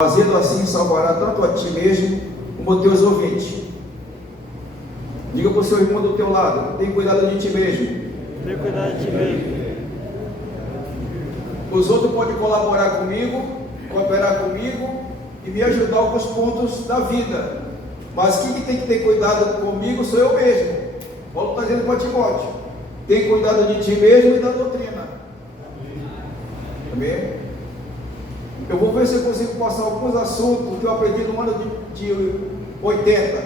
Fazendo assim, salvará tanto a ti mesmo como teus ouvintes. Diga para o seu irmão do teu lado: tem cuidado de ti mesmo. Tem cuidado de ti mesmo. Os outros podem colaborar comigo, cooperar comigo e me ajudar com os pontos da vida. Mas quem tem que ter cuidado comigo sou eu mesmo. Paulo está dizendo para Timóteo: tem cuidado de ti mesmo e da doutrina. Amém? Eu vou ver se eu consigo passar alguns assuntos que eu aprendi no ano de 80.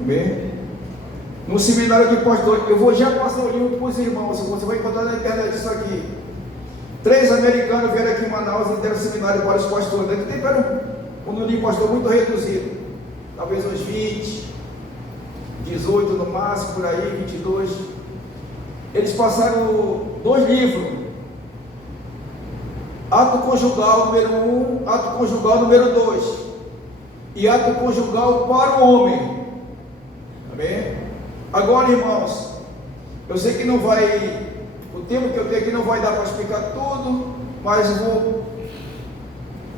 Amém? No seminário de pastor, eu vou já passar o livro para os irmãos. Você vai encontrar na internet isso aqui. 3 americanos vieram aqui em Manaus e deram seminário para os pastores. Aqui tiveram um número de pastor muito reduzido, talvez uns 20, 18 no máximo, por aí, 22. Eles passaram 2 livros: ato conjugal número 1, ato conjugal número 2 e ato conjugal para o homem. Amém? Agora, irmãos, eu sei que não vai, o tempo que eu tenho aqui não vai dar para explicar tudo, mas vou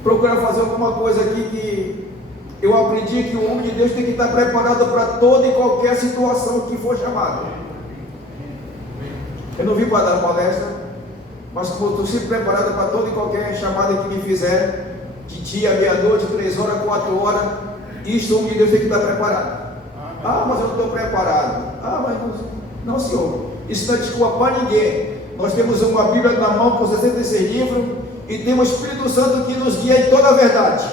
procurar fazer alguma coisa aqui que eu aprendi que o homem de Deus tem que estar preparado para toda e qualquer situação que for chamado. Eu não vim para dar palestra, mas como estou sempre preparado para toda e qualquer chamada que me fizer, de dia, meia-noite, 3 horas, 4 horas, isto o homem de Deus tem que estar preparado. Ah, mas eu não estou preparado. Ah, mas não, senhor, isso não é desculpa para ninguém. Nós temos uma Bíblia na mão com 66 livros e temos o Espírito Santo que nos guia em toda a verdade.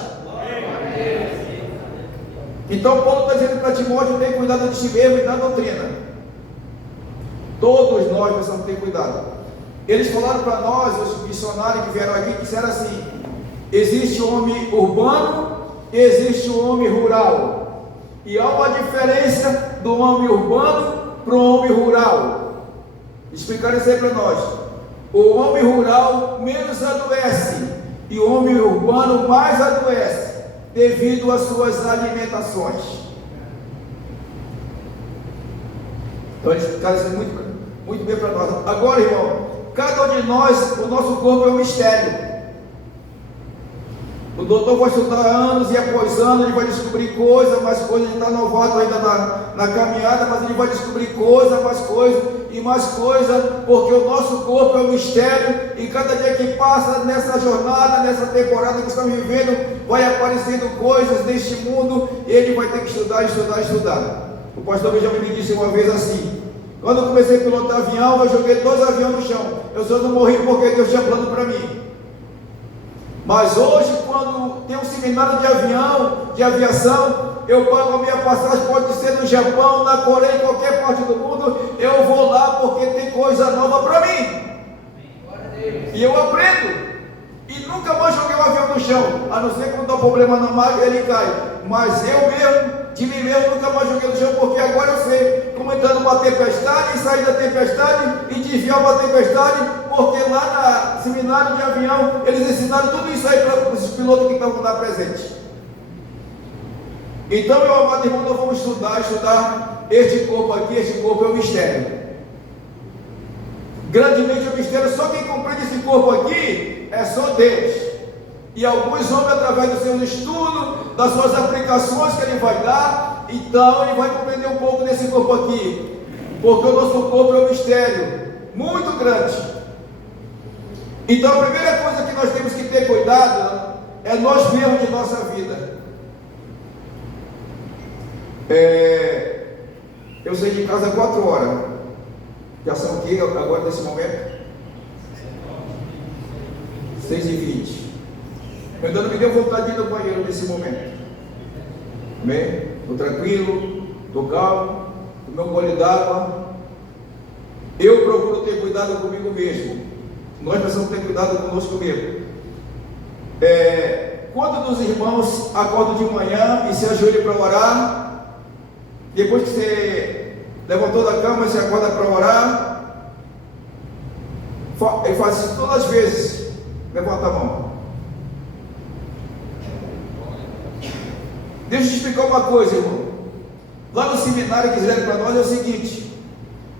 Então Paulo está dizendo para Timóteo: tem cuidado de si mesmo e da doutrina. Todos nós precisamos ter cuidado. Eles falaram para nós, os missionários que vieram aqui, disseram assim: existe o homem urbano e existe o homem rural. E há uma diferença do homem urbano para o homem rural. Explicaram isso aí para nós. O homem rural menos adoece e o homem urbano mais adoece devido às suas alimentações. Então eles explicaram isso muito bem para nós. Agora, irmão, cada um de nós, o nosso corpo é um mistério. O doutor vai estudar anos e após anos, ele vai descobrir coisa, mais coisa. Ele está novato ainda na caminhada, mas ele vai descobrir coisa, mais coisa e mais coisa, porque o nosso corpo é um mistério. E cada dia que passa nessa jornada, nessa temporada que estamos vivendo, vai aparecendo coisas neste mundo, e ele vai ter que estudar. O pastor Benjamin me disse uma vez assim: quando eu comecei a pilotar avião, eu joguei 2 aviões no chão. Eu só não morri porque Deus tinha plano para mim. Mas hoje, quando tem um seminário de aviação, eu pago a minha passagem, pode ser no Japão, na Coreia, em qualquer parte do mundo, eu vou lá porque tem coisa nova para mim. E eu aprendo. E nunca mais joguei um avião no chão, a não ser quando dá problema na máquina ele cai. Mas eu mesmo, de mim mesmo, nunca mais joguei no chão, porque agora eu sei como entrar numa tempestade, sair da tempestade e desviar uma tempestade, porque lá no seminário de avião eles ensinaram tudo isso aí para os pilotos que estavam lá presentes. Então, meu amado irmão, nós vamos estudar este corpo aqui. Este corpo é um mistério, grandemente um mistério. Só quem compreende esse corpo aqui é só Deus. E alguns homens, através do seu estudo, das suas aplicações que ele vai dar, então ele vai compreender um pouco desse corpo aqui, porque o nosso corpo é um mistério muito grande. Então a primeira coisa que nós temos que ter cuidado é nós mesmos de nossa vida. Eu saí de casa 4 horas, já são o que agora nesse momento? 6h20. Eu ainda não me deu vontade de ir no banheiro nesse momento. Amém? Estou tranquilo, estou calmo, tomei um gole d'água. Eu procuro ter cuidado comigo mesmo. Nós precisamos ter cuidado conosco mesmo. Quando os irmãos acordam de manhã e se ajoelham para orar, depois que você levantou da cama e se acorda para orar, ele faz isso todas as vezes. Levanta a mão. Deixa eu te explicar uma coisa, irmão. Lá no seminário que fizeram para nós é o seguinte: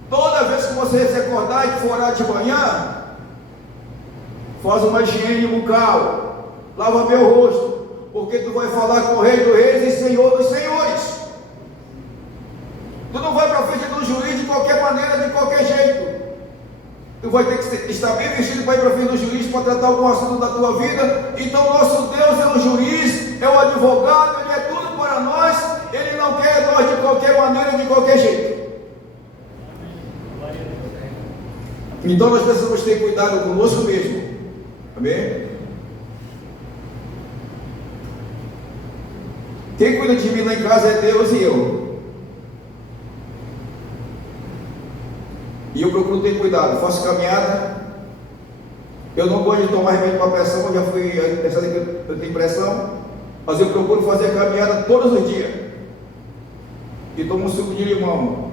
toda vez que você se acordar e for orar de manhã, faz uma higiene bucal. lava meu rosto, porque tu vai falar com o Rei dos Reis e Senhor dos Senhores. Tu não vai para frente do juiz de qualquer maneira, de qualquer jeito. Tu vai ter que estar bem vestido para ir para frente do juiz para tratar algum assunto da tua vida. Então nosso Deus é o juiz, é o advogado, Ele é tudo para nós. Ele não quer nós de qualquer maneira, de qualquer jeito. Então nós precisamos ter cuidado conosco mesmo. Amém? Quem cuida de mim lá em casa é Deus e eu. E eu procuro ter cuidado, faço caminhada. Eu não gosto de tomar remédio para pressão, eu já fui pensando que eu tenho pressão, mas eu procuro fazer caminhada todos os dias. E tomo um suco de limão.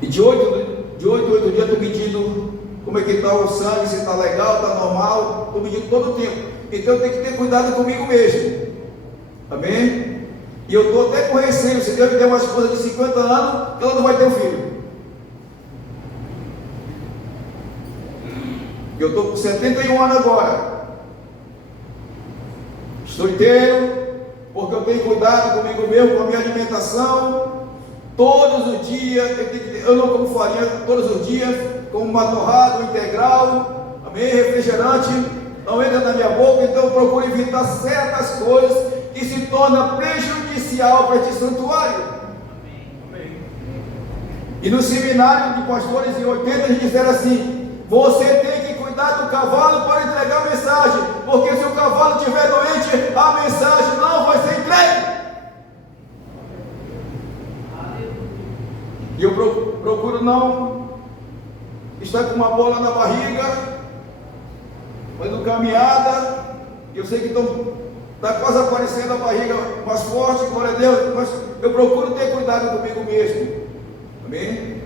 E de 8 dias estou medindo como é que está o sangue, se está legal, está normal, estou medindo todo o tempo. Então eu tenho que ter cuidado comigo mesmo. Amém? E eu estou até com receio, se Deus me der uma esposa de 50 anos, ela não vai ter um filho. Eu estou com 71 anos agora. Estou inteiro, porque eu tenho cuidado comigo mesmo, com a minha alimentação. Todos os dias, eu não como farinha todos os dias, como uma torrada integral, amém? Refrigerante, não entra na minha boca, então eu procuro evitar certas coisas que se tornam prejudicial para este santuário. E no seminário de pastores em 80 eles disseram assim: você tem que cuidar do cavalo para entregar a mensagem, porque se o cavalo estiver doente, a mensagem não vai ser entregue. E eu procuro não estar com uma bola na barriga, fazendo caminhada. Eu sei que está quase aparecendo a barriga mais forte, glória a Deus, mas eu procuro ter cuidado comigo mesmo. Amém?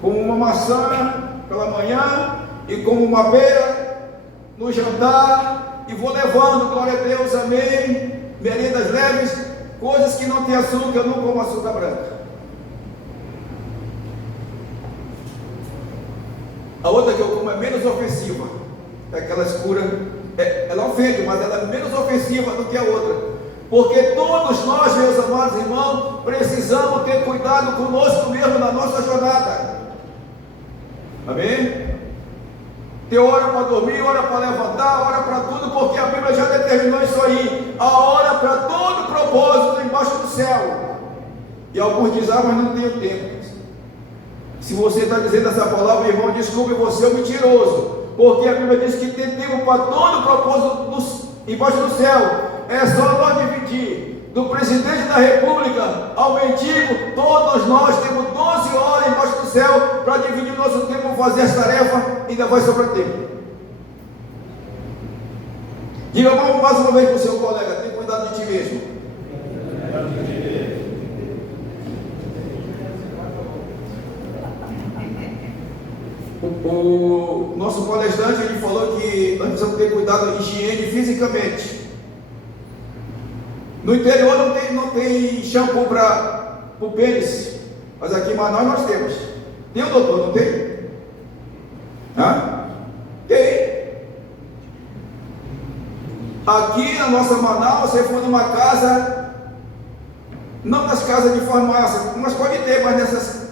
Como uma maçã pela manhã e como uma pera no jantar, e vou levando, glória a Deus, amém, meriendas leves, coisas que não tem açúcar. Eu não como açúcar branco. A outra que eu como é menos ofensiva, é aquela escura, ela ofende, mas ela é menos ofensiva do que a outra, porque todos nós, meus amados irmãos, precisamos ter cuidado conosco mesmo na nossa jornada. Amém? Ter hora para dormir, hora para levantar, hora para tudo, porque a Bíblia já determinou isso aí. A hora para todo propósito embaixo do céu. E alguns dizem: mas não tenho tempo. Se você está dizendo essa palavra, irmão, desculpe, você é um mentiroso, porque a Bíblia diz que tem tempo para todo propósito embaixo do céu. É só nós dividir. Do presidente da república ao mendigo, todos nós temos 12 horas embaixo do céu para dividir nosso tempo para fazer essa tarefa, ainda vai sobrar tempo. Diga mais uma vez para o seu colega: tem cuidado de ti mesmo. O nosso palestrante, ele falou que nós precisamos ter cuidado de higiene fisicamente. No interior não tem shampoo para o pênis, mas aqui em Manaus nós temos. Tem o doutor, não tem? Hã? Tem. Aqui na nossa Manaus, você for numa casa, não nas casas de farmácia, mas pode ter, mas nessas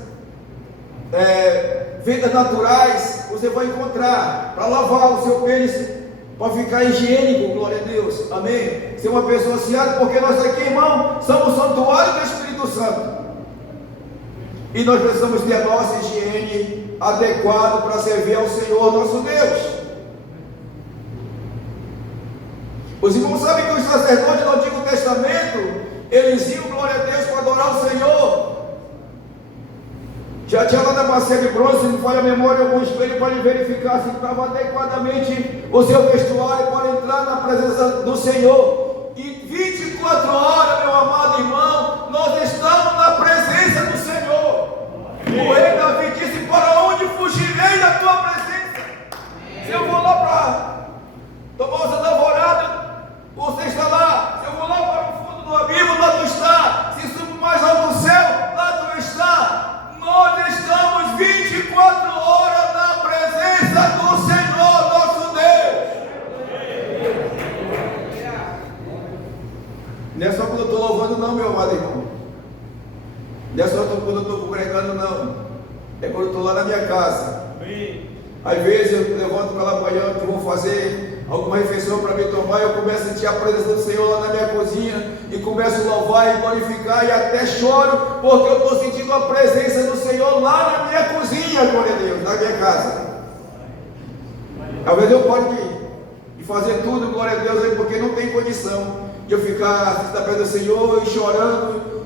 vendas naturais, você vai encontrar para lavar o seu pênis, para ficar higiênico, glória a Deus, amém? Ser uma pessoa assiada, porque nós aqui, irmão, somos o santuário do Espírito Santo, e nós precisamos ter a nossa higiene adequada para servir ao Senhor nosso Deus. Os irmãos sabem que os sacerdotes do Antigo Testamento, eles iam, glória a Deus, para adorar o Senhor. Já tinha lá na bacia de bronze, se não falha a memória, algum espelho para verificar se estava adequadamente o seu vestuário para entrar na presença do Senhor. E 24 horas, meu amado irmão, nós estamos na presença do Senhor. O rei Davi disse: para onde fugirei da tua presença? Se eu vou lá para tomar o seu navorado, você está lá. Se eu vou lá para o fundo do abismo, lá tu está. Se subo mais alto do céu, lá tu está. Nós estamos 24 horas na presença do Senhor nosso Deus. Não é só quando eu estou louvando, não, meu amado irmão. Não é só quando eu estou congregando, não. É quando eu estou lá na minha casa. Às vezes eu levanto pela manhã que vou fazer alguma refeição para me tomar, eu começo a sentir a presença do Senhor lá na minha cozinha e começo a louvar e glorificar e até choro porque eu estou sentindo a presença do Senhor lá na minha cozinha, glória a Deus, na minha casa. Talvez eu pode de fazer tudo, glória a Deus, porque não tem condição de eu ficar sentindo a presença do Senhor e chorando.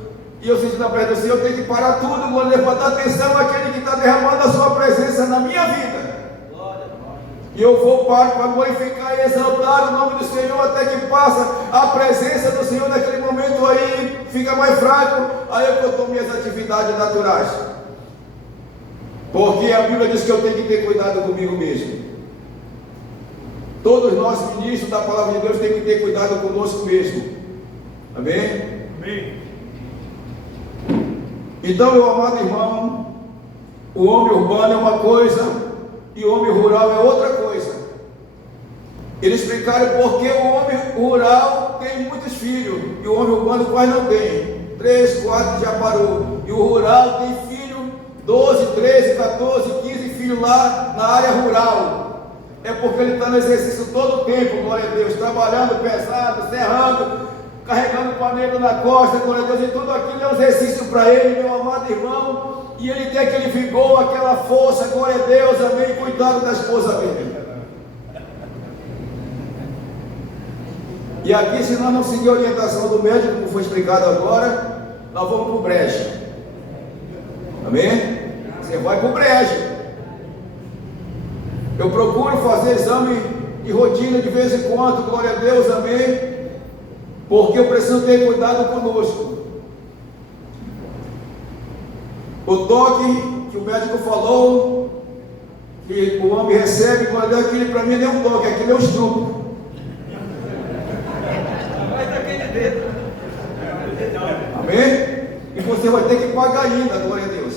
E eu sentindo a presença do Senhor, eu tenho que parar tudo, glória a Deus, para dar atenção àquele que está derramando a sua presença na minha vida. E eu vou para glorificar e exaltar o nome do Senhor até que passa a presença do Senhor naquele momento aí, fica mais fraco, aí eu tomo minhas atividades naturais. Porque a Bíblia diz que eu tenho que ter cuidado comigo mesmo. Todos nós, ministros da palavra de Deus, temos que ter cuidado conosco mesmo. Amém? Amém. Então, meu amado irmão, o homem urbano é uma coisa e o homem rural é outra coisa. Eles explicaram porque o homem rural tem muitos filhos e o homem urbano quase não tem. 3, 4 já parou. E o rural tem filho, 12, 13, 14, 15 filhos lá na área rural. É porque ele está no exercício todo o tempo, glória a Deus, trabalhando pesado, serrando, carregando panela na costa, glória a Deus, e tudo aquilo é um exercício para ele, meu amado irmão. E ele tem aquele vigor, aquela força, glória a Deus, amém, cuidado da esposa dele. E aqui, se nós não seguir a orientação do médico, como foi explicado agora, nós vamos para o brejo. Amém? Você vai para o brejo. Eu procuro fazer exame de rotina de vez em quando, glória a Deus, amém, porque eu preciso ter cuidado conosco. O toque que o médico falou, que o homem recebe, glória a Deus, aquilo para mim não é um toque, aquilo é um estrupo. Amém? E você vai ter que pagar ainda, glória a Deus,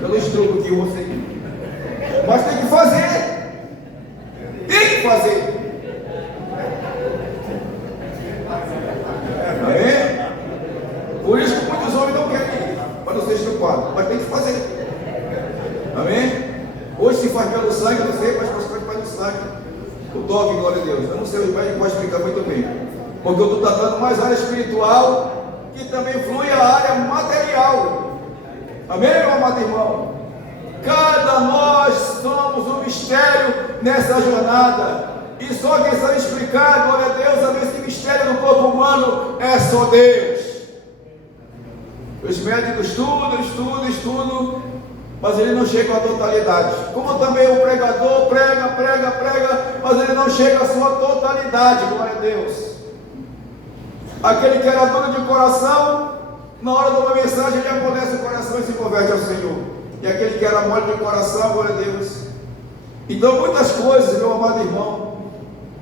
pelo estrupo que você. Mas tem que fazer. Tem que fazer. Amém? Por isso que muitos homens não querem ir para não ser estrupado, mas tem que fazer. Amém? Hoje se faz pelo sangue, não sei, mas se faz pelo sangue. O toque, glória a Deus. Eu não sei, o médico pode explicar muito bem. Porque eu estou tratando mais a área espiritual, que também flui a área material. Amém, meu amado irmão? Cada nós somos um mistério nessa jornada. E só quem sabe explicar, glória a Deus, amém, esse mistério do corpo humano é só Deus. Os médicos estudam, mas ele não chega à totalidade. Como também o pregador prega, mas ele não chega à sua totalidade, glória a Deus. Aquele que era duro de coração, na hora de uma mensagem ele amolece o coração e se converte ao Senhor. E aquele que era mole de coração, glória a Deus. Então muitas coisas, meu amado irmão,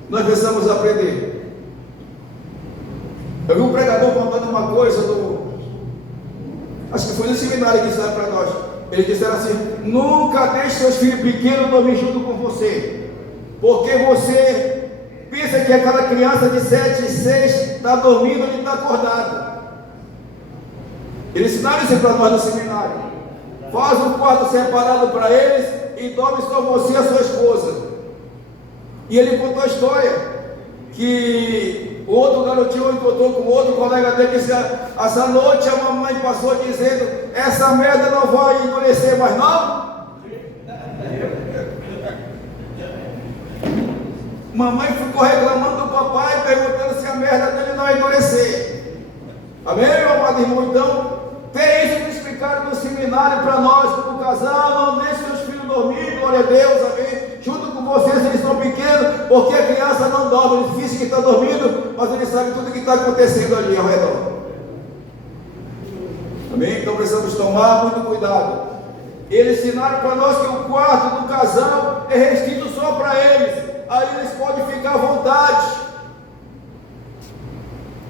nós precisamos aprender. Eu vi um pregador contando uma coisa acho que foi no seminário que disseram para nós. Eles disseram assim: nunca deixe seus filhos pequenos dormir junto com você, porque você pensa que aquela criança de 7, 6 está dormindo e está acordado. Eles ensinaram isso para nós no seminário. Faz um quarto separado para eles e dorme só você e a sua esposa. E ele contou a história que o outro garotinho encontrou com outro colega dele e disse: essa noite a mamãe passou dizendo, essa merda não vai endurecer mais não? Mamãe ficou reclamando do papai, perguntando se a merda dele não ia endurecer. Amém, meu amado irmão? Então, tem isso que explicaram no seminário para nós, como casal. Não deixe seus filhos dormir, glória a Deus, amém? Junto com vocês, eles estão pequenos, porque a criança não dorme, ele finge que está dormindo, mas ele sabe tudo o que está acontecendo ali ao redor. Amém? Então precisamos tomar muito cuidado. Eles ensinaram para nós que o quarto do casal é restrito só para eles. Aí eles podem ficar à vontade.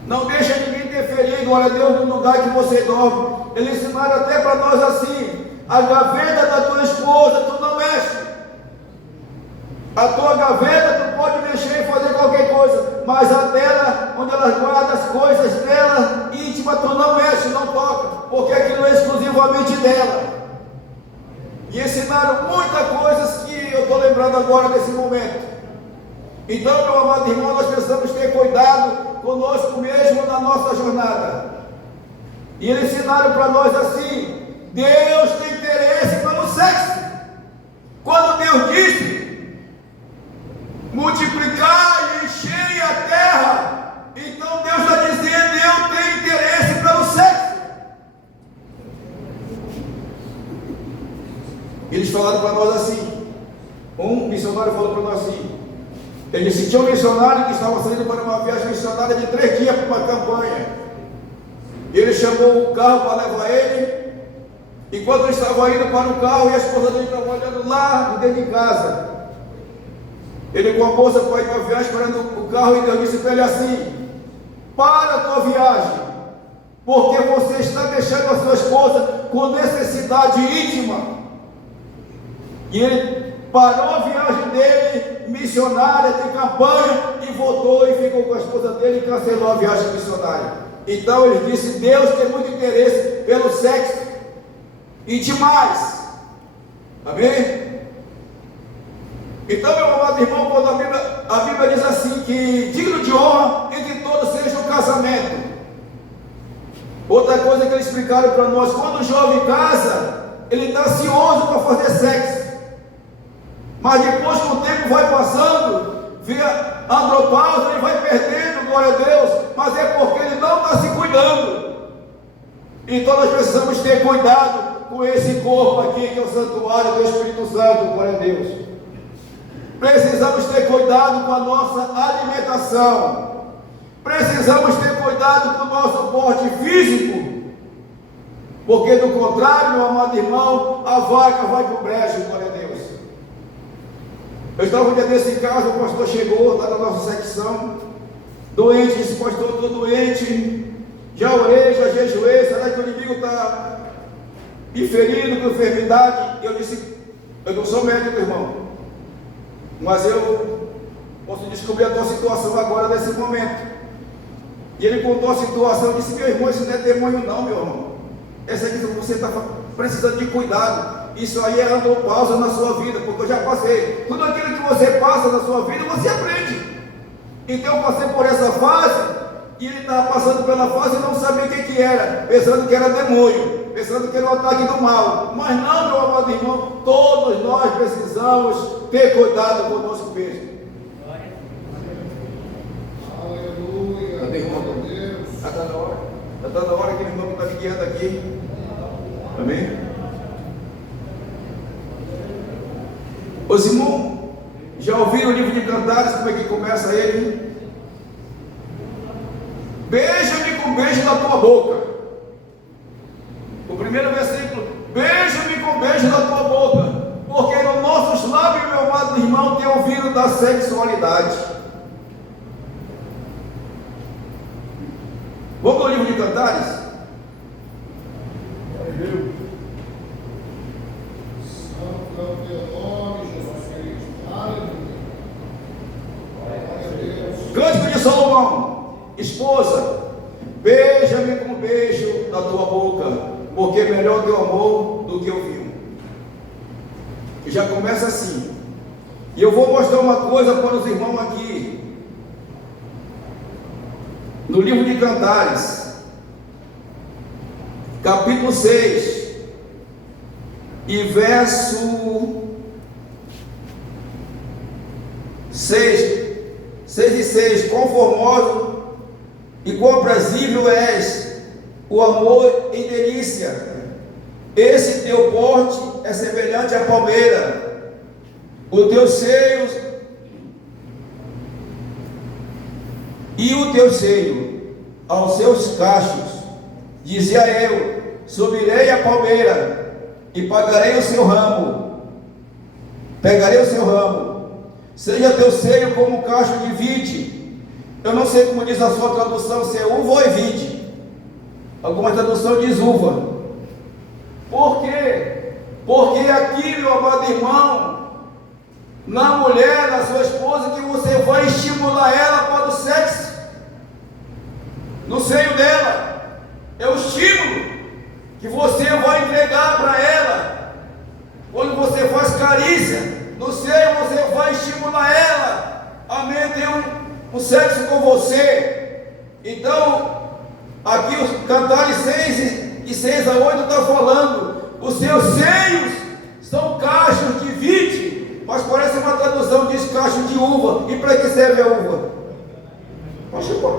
Não deixa ninguém interferir, glória a Deus, no lugar que você dorme. Eles ensinaram até para nós assim: a gaveta da tua esposa tu não mexe. A tua gaveta tu pode mexer e fazer qualquer coisa, mas a dela, onde ela guarda as coisas dela, dela. E ensinaram muitas coisas que eu estou lembrando agora nesse momento. Então, meu amado irmão, nós precisamos ter cuidado conosco mesmo na nossa jornada. E eles ensinaram para nós assim: Deus tem interesse pelo sexo. Quando Deus disse: multiplicai e enchei a terra, então Deus está dizendo: eu tenho interesse pelo sexo. Eles falaram para nós assim, um missionário falou para nós assim, ele disse: tinha um missionário que estava saindo para uma viagem missionária de 3 dias para uma campanha. Ele chamou o carro para levar ele. Enquanto ele estava indo para o carro, e a esposa dele estava olhando lá dentro de casa, ele com a moça para ir para a viagem, parando o carro, e Deus disse para ele assim: para a tua viagem, porque você está deixando a sua esposa com necessidade íntima. E ele parou a viagem dele, missionária de campanha, e voltou e ficou com a esposa dele e cancelou a viagem missionária. Então ele disse: Deus tem muito interesse pelo sexo e demais. Amém? Então, meu amado irmão, quando a Bíblia diz assim que digno de honra entre todos seja o casamento. Outra coisa que eles explicaram para nós: quando o jovem casa, ele está ansioso para fazer sexo, mas depois que o tempo vai passando, via andropausa, ele vai perdendo, glória a Deus, mas é porque ele não está se cuidando. Então nós precisamos ter cuidado com esse corpo aqui, que é o santuário do Espírito Santo, glória a Deus. Precisamos ter cuidado com a nossa alimentação. Precisamos ter cuidado com o nosso porte físico, porque do contrário, meu amado irmão, a vaca vai para o brejo, glória a Deus. Eu estava um dia desse em casa, o pastor chegou, está na nossa secção, doente, disse: pastor, estou doente, já orei, já jejuei, será que o inimigo está me ferindo com enfermidade? Eu disse: eu não sou médico, irmão, mas eu posso descobrir a tua situação agora, nesse momento. E ele contou a situação, eu disse: meu irmão, isso não é demônio não, meu irmão, essa aqui você está precisando de cuidado. Isso aí é andropausa na sua vida, porque eu já passei. Tudo aquilo que você passa na sua vida, você aprende. Então eu passei por essa fase, e ele estava passando pela fase e não sabia o que era, pensando que era demônio, pensando que era um ataque do mal. Mas não, meu amado irmão, todos nós precisamos ter cuidado conosco mesmo. Aleluia. Cadê, irmão? Já está na hora. Já está na hora, aquele irmão que está me guiando aqui. Amém? Os irmãos já ouviram o livro de Cantares, como é que começa ele? Beija-me com beijo na tua boca. O primeiro versículo: beija-me com beijo na tua boca, porque nos nossos lábios, meu amado irmão, tem o vírus da sexualidade. Vamos ao livro de Cantares? Santo é o teu nome, Jesus Cristo. Aleluia. Glória a Deus. Cântico de Salomão: esposa, beija-me com um beijo na tua boca, porque é melhor teu amor do que o vinho. E já começa assim. E eu vou mostrar uma coisa para os irmãos aqui. No livro de Cantares, capítulo 6, e verso 6 e 6: quão formoso e quão aprazível és o amor em delícia, esse teu porte é semelhante à palmeira, os teus seios e o teu seio aos seus cachos. Dizia eu: subirei a palmeira e pagarei o seu ramo, pegarei o seu ramo. Seja teu seio como um cacho de vide. Eu não sei como diz a sua tradução, se é uva ou é vide. Alguma tradução diz uva. Por quê? Porque aqui, meu amado irmão, na mulher, na sua esposa, que você vai estimular ela para o sexo, no seio dela, é o estímulo que você vai entregar um sexo com você. Então, aqui os Cantares 6 a 8 está falando, os seus seios são cachos de vite, mas parece uma tradução, diz cacho de uva. E para que serve a uva? Para chupar.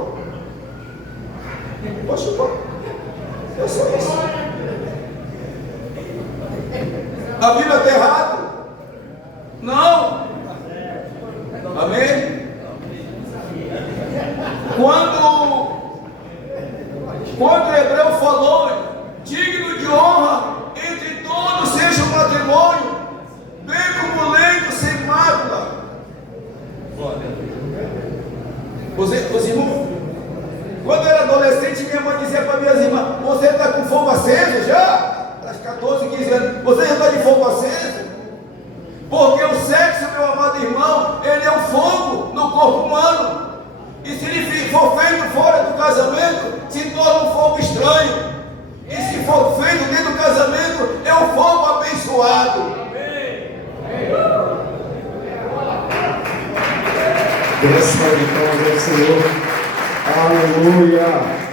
Para chupar. É só isso. A Bíblia está errada? Não. Amém? Quando o hebreu falou, digno de honra entre todos seja o matrimônio, bem como leito sem mácula. Os irmãos, quando eu era adolescente, minha mãe dizia para minhas irmãs: você está com fogo aceso já? Às 14, 15 anos, você já está de fogo aceso? Porque o sexo, meu amado irmão, ele é um fogo no corpo humano. E se ele for feito fora do casamento, se torna um fogo estranho. E se for feito dentro do casamento, é um fogo abençoado. Graças a Deus, Senhor. Aleluia.